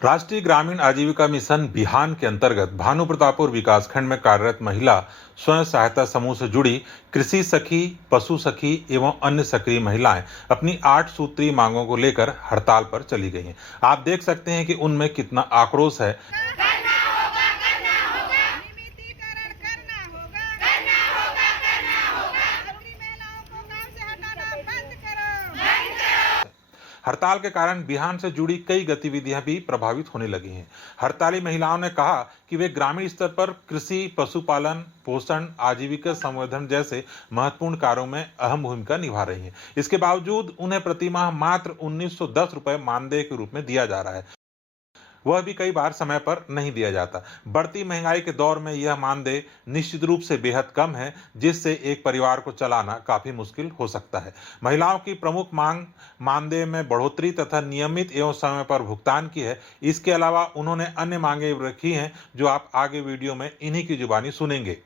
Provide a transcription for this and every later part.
राष्ट्रीय ग्रामीण आजीविका मिशन बिहान के अंतर्गत भानु प्रतापपुर विकासखंड में कार्यरत महिला स्वयं सहायता समूह से जुड़ी कृषि सखी, पशु सखी एवं अन्य सक्रिय महिलाएं अपनी 8 सूत्रीय मांगों को लेकर हड़ताल पर चली गई हैं। आप देख सकते हैं कि उनमें कितना आक्रोश है। हड़ताल के कारण बिहान से जुड़ी कई गतिविधियां भी प्रभावित होने लगी हैं। हड़ताली महिलाओं ने कहा कि वे ग्रामीण स्तर पर कृषि, पशुपालन, पोषण, आजीविका संवर्धन जैसे महत्वपूर्ण कार्यों में अहम भूमिका निभा रही हैं। इसके बावजूद उन्हें प्रतिमाह मात्र 1910 रुपए मानदेय के रूप में दिया जा रहा है, वह भी कई बार समय पर नहीं दिया जाता। बढ़ती महंगाई के दौर में यह मानदेय निश्चित रूप से बेहद कम है, जिससे एक परिवार को चलाना काफी मुश्किल हो सकता है। महिलाओं की प्रमुख मांग मानदेय में बढ़ोतरी तथा नियमित एवं समय पर भुगतान की है। इसके अलावा उन्होंने अन्य मांगे रखी हैं, जो आप आगे वीडियो में इन्हीं की जुबानी सुनेंगे।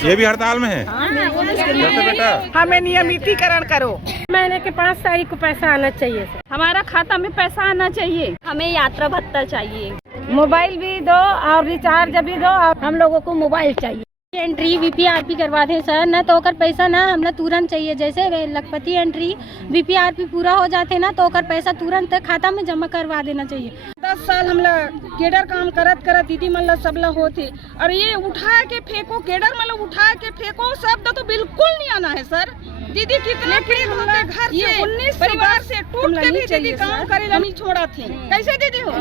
ये भी हड़ताल में है। कैसे बेटा? हमें नियमितीकरण करो। महीने के 5 तारीख को पैसा आना चाहिए सर। हमारा खाता में पैसा आना चाहिए। हमें यात्रा भत्ता चाहिए। मोबाइल भी दो और रिचार्ज भी दो और हम लोगों को मोबाइल चाहिए। एंट्री वीपीआरपी करवा दें सर, न तो ओकर पैसा ना हमला तुरंत चाहिए। जैसे लखपति एंट्री वीपीआरपी पूरा हो जाते ना तो ओकर पैसा तुरंत खाता में जमा करवा देना चाहिए। 10 साल हमला केडर काम करत दीदी मन सब होते और ये उठा के फेंको, केडर मतलब उठा के फेंको शब्द तो बिल्कुल नहीं आना है सर। दीदी कितने पीड़ित होते घर से 19 परिवार से टूट के भी दीदी काम करेला नहीं छोड़ा थी। कैसे दीदी हो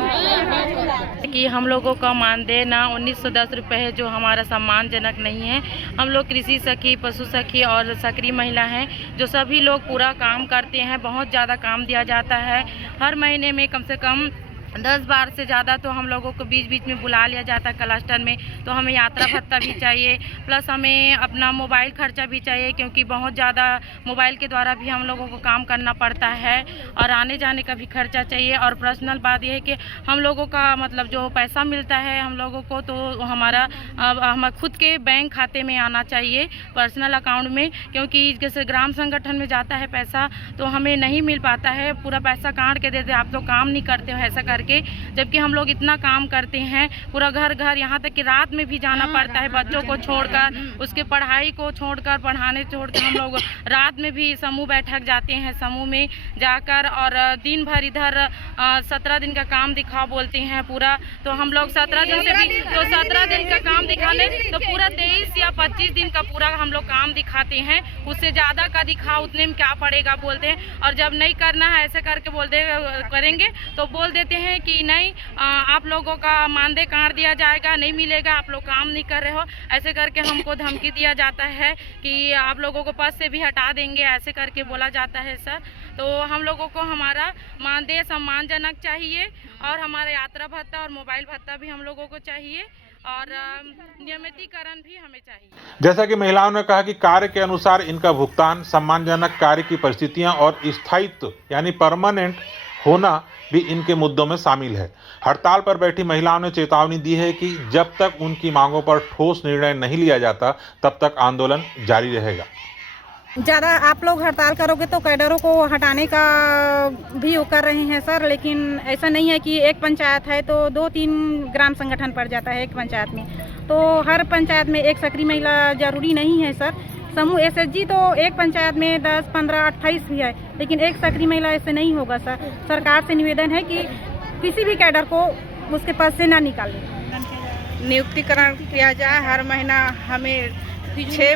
कि हम लोगों का मानदेय ना 1910 रुपए है, जो हमारा सम्मानजनक नहीं है। हम लोग कृषि सखी, पशु सखी और सक्रिय महिला हैं, जो सभी लोग पूरा काम करते हैं। बहुत ज़्यादा काम दिया जाता है। हर महीने में कम से कम 10 बार से ज़्यादा तो हम लोगों को बीच बीच में बुला लिया जाता है क्लस्टर में। तो हमें यात्रा भत्ता भी चाहिए, प्लस हमें अपना मोबाइल खर्चा भी चाहिए, क्योंकि बहुत ज़्यादा मोबाइल के द्वारा भी हम लोगों को काम करना पड़ता है और आने जाने का भी खर्चा चाहिए। और पर्सनल बात यह है कि हम लोगों का मतलब जो पैसा मिलता है हम लोगों को, तो हमारा हम खुद के बैंक खाते में आना चाहिए, पर्सनल अकाउंट में। क्योंकि जैसे ग्राम संगठन में जाता है पैसा तो हमें नहीं मिल पाता है, पूरा पैसा काट के देते, आप तो काम नहीं करते हो ऐसा करके। जबकि हम लोग इतना काम करते हैं, पूरा घर घर, यहाँ तक कि रात में भी जाना पड़ता है बच्चों को छोड़कर, उसके पढ़ाई को छोड़कर, पढ़ाने छोड़कर हम लोग रात में भी समूह बैठक जाते हैं। समूह में जाकर और दिन भर इधर 17 दिन का काम दिखाओ बोलते हैं पूरा। तो हम लोग 17 दिन से भी तो 17 दिन का काम दिखाने तो पूरा 23 या 25 दिन का पूरा हम लोग काम दिखाते हैं। उससे ज़्यादा का दिखाओ, उतने में क्या पड़ेगा बोलते हैं। और जब नहीं करना है ऐसे करके बोलते करेंगे तो बोल देते हैं कि नहीं आप लोगों का मानदेय काट दिया जाएगा, नहीं मिलेगा, आप लोग काम नहीं कर रहे हो। ऐसे करके हमको धमकी दिया जाता है कि आप लोगों को पद से भी हटा देंगे, ऐसे करके बोला जाता है सर। तो हम लोगों को हमारा मानदेय सम्मानजनक चाहिए और हमारा यात्रा भत्ता और मोबाइल भत्ता भी हम लोगों को चाहिए और नियमितीकरण भी हमें चाहिए। जैसा कि महिलाओं ने कहा कि कार्य के अनुसार इनका भुगतान, सम्मानजनक कार्य की परिस्थितियां और स्थायित्व यानी परमानेंट होना भी इनके मुद्दों में शामिल है। हड़ताल पर बैठी महिलाओं ने चेतावनी दी है कि जब तक उनकी मांगों पर ठोस निर्णय नहीं लिया जाता तब तक आंदोलन जारी रहेगा। ज़्यादा आप लोग हड़ताल करोगे तो कैडरों को हटाने का भी वो कर रहे हैं सर, लेकिन ऐसा नहीं है कि एक पंचायत है तो 2-3 ग्राम संगठन पड़ जाता है एक पंचायत में। तो हर पंचायत में एक सक्रिय महिला जरूरी नहीं है सर। समूह एसएचजी तो एक पंचायत में 10, 15, 28 भी है, लेकिन एक सक्रिय महिला ऐसे नहीं होगा सर। सरकार से निवेदन है कि किसी भी कैडर को उसके पद से ना निकालें। नियुक्तिकरण किया जाए। हर महीना हमें 6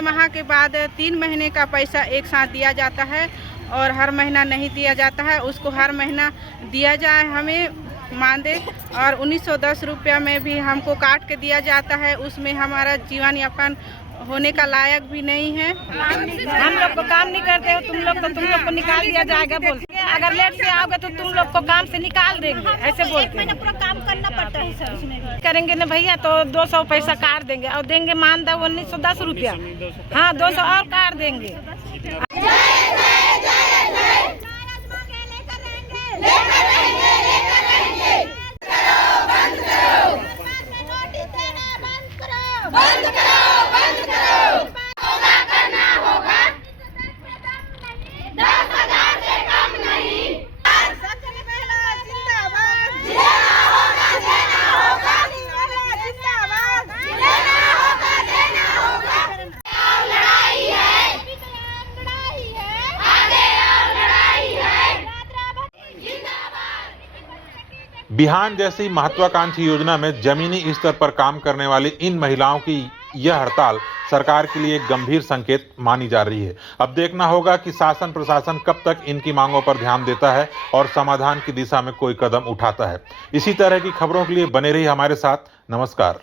माह के बाद 3 महीने का पैसा एक साथ दिया जाता है और हर महीना नहीं दिया जाता है, उसको हर महीना दिया जाए हमें मानदेय। और 1910 रुपया में भी हमको काट के दिया जाता है, उसमें हमारा जीवन यापन होने का लायक भी नहीं है। हम लोग को काम नहीं करते हो तुम लोग को निकाल दिया जाएगा बोलते हैं। अगर लेट से आओगे तो तुम लोग को काम से निकाल देंगे, ऐसे बोलते हैं। पूरा काम करना पड़ता है सर उसमें। करेंगे ना भैया तो 200 पैसा काट देंगे और देंगे मानदेय 1910 रुपया। हाँ 200 और काट देंगे। बिहान जैसी महत्वाकांक्षी योजना में जमीनी स्तर पर काम करने वाली इन महिलाओं की यह हड़ताल सरकार के लिए एक गंभीर संकेत मानी जा रही है। अब देखना होगा कि शासन प्रशासन कब तक इनकी मांगों पर ध्यान देता है और समाधान की दिशा में कोई कदम उठाता है। इसी तरह की खबरों के लिए बने रहिए हमारे साथ। नमस्कार।